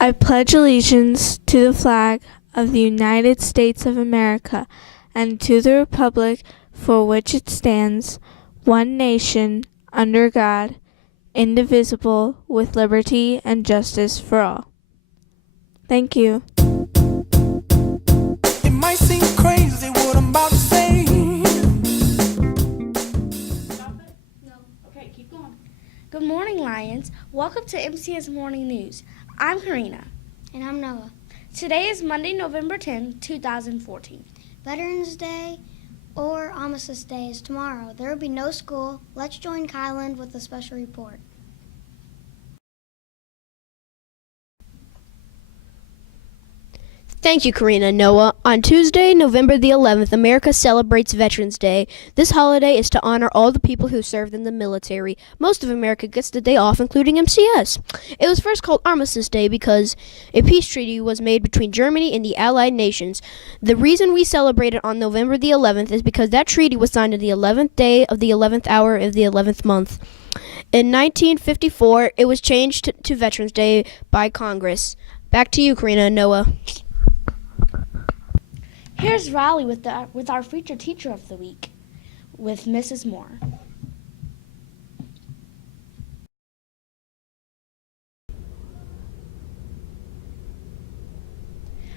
I pledge allegiance to the flag of the United States of America and to the republic for which it stands, one nation, under God, indivisible, with liberty and justice for all. Thank you. It might seem crazy what I'm about to say. Stop it? No. Okay, keep going. Good morning, Lions. Welcome to MCS Morning News. I'm Karina. And I'm Noah. Today is Monday, November 10, 2014. Veterans Day or Armistice Day is tomorrow. There will be no school. Let's join Kyland with a special report. Thank you, Karina. Noah. On Tuesday, November the 11th, America celebrates Veterans Day. This holiday is to honor all the people who served in the military. Most of America gets the day off, including MCS. It was first called Armistice Day because a peace treaty was made between Germany and the Allied nations. The reason we celebrate it on November the 11th is because that treaty was signed on the 11th day of the 11th hour of the 11th month. In 1954, it was changed to Veterans Day by Congress. Back to you, Karina and Noah. Here's Riley with our featured teacher of the week, with Mrs. Moore.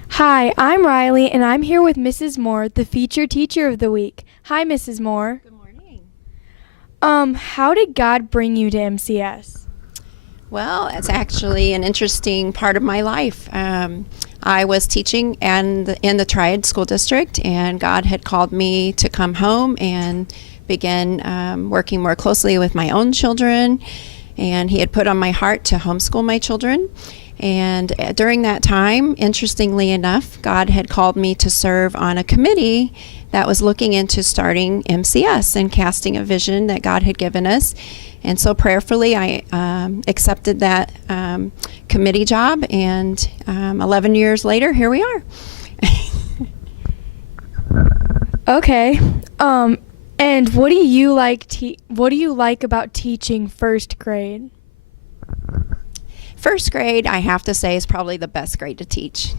Hi, I'm Riley, and I'm here with Mrs. Moore, the featured teacher of the week. Hi, Mrs. Moore. Good morning. How did God bring you to MCS? Well, it's actually an interesting part of my life. I was teaching in the Triad School District, and God had called me to come home and begin working more closely with my own children. And He had put on my heart to homeschool my children. And during that time, interestingly enough, God had called me to serve on a committee that was looking into starting MCS and casting a vision that God had given us. And so prayerfully, I accepted that committee job, and 11 years later, here we are. Okay. And what do you like about teaching first grade? First grade, I have to say, is probably the best grade to teach.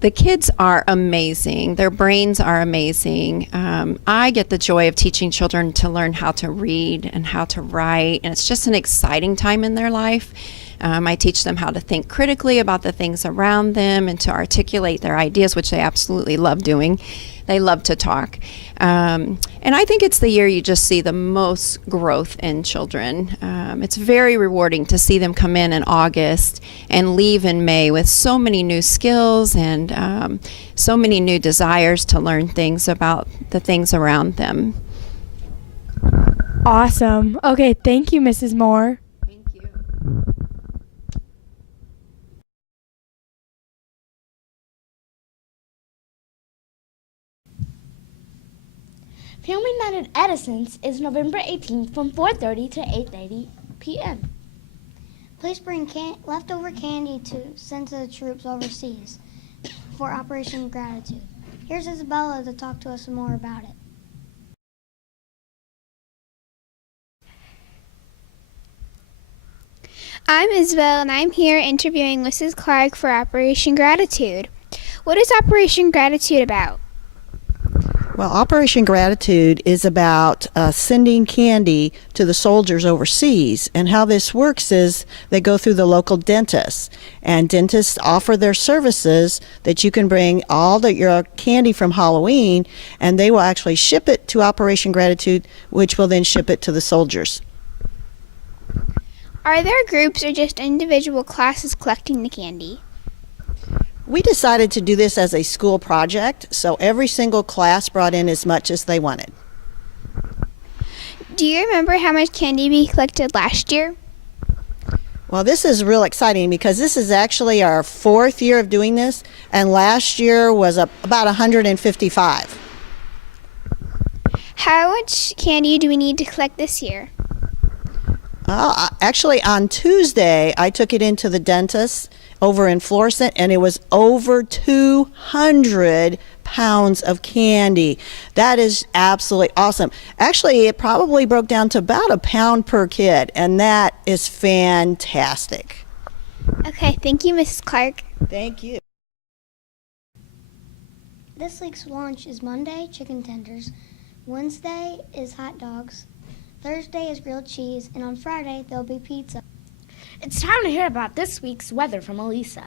The kids are amazing. Their brains are amazing. I get the joy of teaching children to learn how to read and how to write, and it's just an exciting time in their life. I teach them how to think critically about the things around them and to articulate their ideas, which they absolutely love doing. They love to talk. And I think it's the year you just see the most growth in children. It's very rewarding to see them come in August and leave in May with so many new skills and so many new desires to learn things about the things around them. Awesome. Okay, thank you, Mrs. Moore. Thank you. Family Night at Edison's is November 18th from 4:30 to 8:30 p.m. Please bring leftover candy to send to the troops overseas for Operation Gratitude. Here's Isabella to talk to us some more about it. I'm Isabel, and I'm here interviewing Mrs. Clark for Operation Gratitude. What is Operation Gratitude about? Well, Operation Gratitude is about sending candy to the soldiers overseas. And how this works is they go through the local dentists, and dentists offer their services that you can bring all your candy from Halloween, and they will actually ship it to Operation Gratitude, which will then ship it to the soldiers. Are there groups or just individual classes collecting the candy? We decided to do this as a school project, so every single class brought in as much as they wanted. Do you remember how much candy we collected last year? Well, this is real exciting because this is actually our 4th year of doing this, and last year was about 155. How much candy do we need to collect this year? Actually, on Tuesday, I took it into the dentist over in Florissant, and it was over 200 pounds of candy. That is absolutely awesome. Actually, it probably broke down to about a pound per kid, and that is fantastic. Okay, thank you, Mrs. Clark. Thank you. This week's lunch is Monday, chicken tenders. Wednesday is hot dogs. Thursday is grilled cheese. And on Friday, there'll be pizza. It's time to hear about this week's weather from Elisa.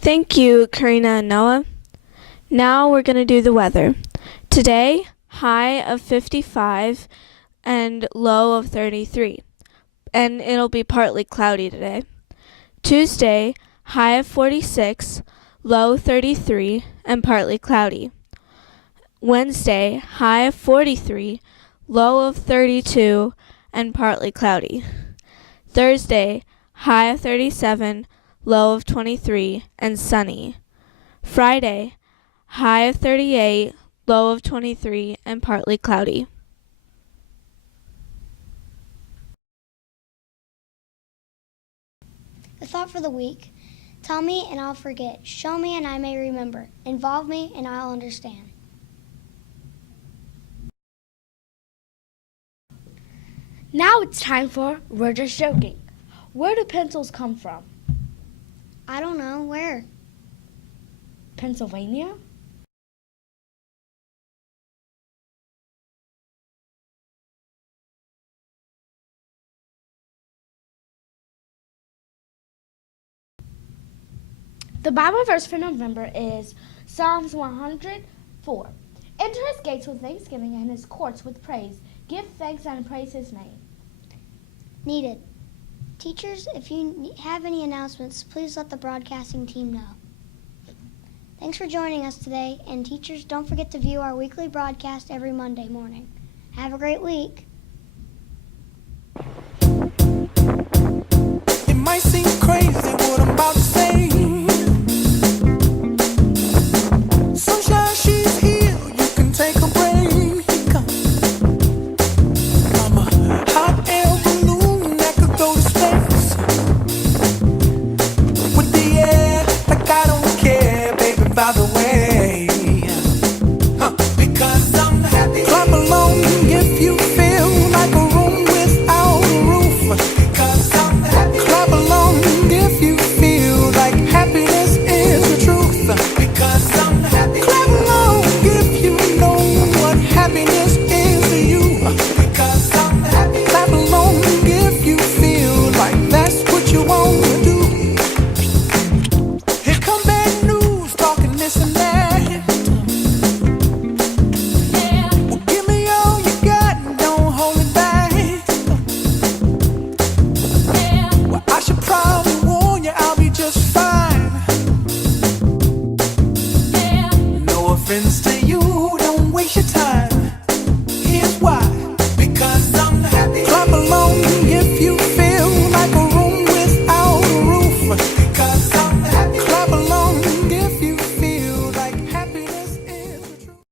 Thank you, Karina and Noah. Now we're going to do the weather. Today, high of 55 and low of 33. And it'll be partly cloudy today. Tuesday, high of 46, low 33, and partly cloudy. Wednesday, high of 43, low of 32, and partly cloudy. Thursday, high of 37, low of 23, and sunny. Friday, high of 38, low of 23, and partly cloudy. The thought for the week: tell me and I'll forget. Show me and I may remember. Involve me and I'll understand. Now it's time for We're Just Joking. Where do pencils come from? I don't know. Where? Pennsylvania? The Bible verse for November is Psalms 104. Enter his gates with thanksgiving and his courts with praise. Give thanks and praise his name. Needed. Teachers, if you have any announcements, please let the broadcasting team know. Thanks for joining us today, and teachers, don't forget to view our weekly broadcast every Monday morning. Have a great week. It might seem crazy what I'm about to say. Sunshine, she's here. You can take a break. I'm a hot air balloon that could go to space. With the air, like I don't care, baby, by the way. Because I'm happy. Clap along if you feel like a room without a roof. Because I'm happy. Clap along if you feel like happiness is the truth. Because I'm happy. Clap along if you know what happiness is to you. Because I'm happy. Clap along if you feel like that's what you want to do. Here come bad news, talking this and that. Well, give me all you got and don't hold it back. Well, I should probably warn you, I'll be just fine. No offense to you, don't waste your time.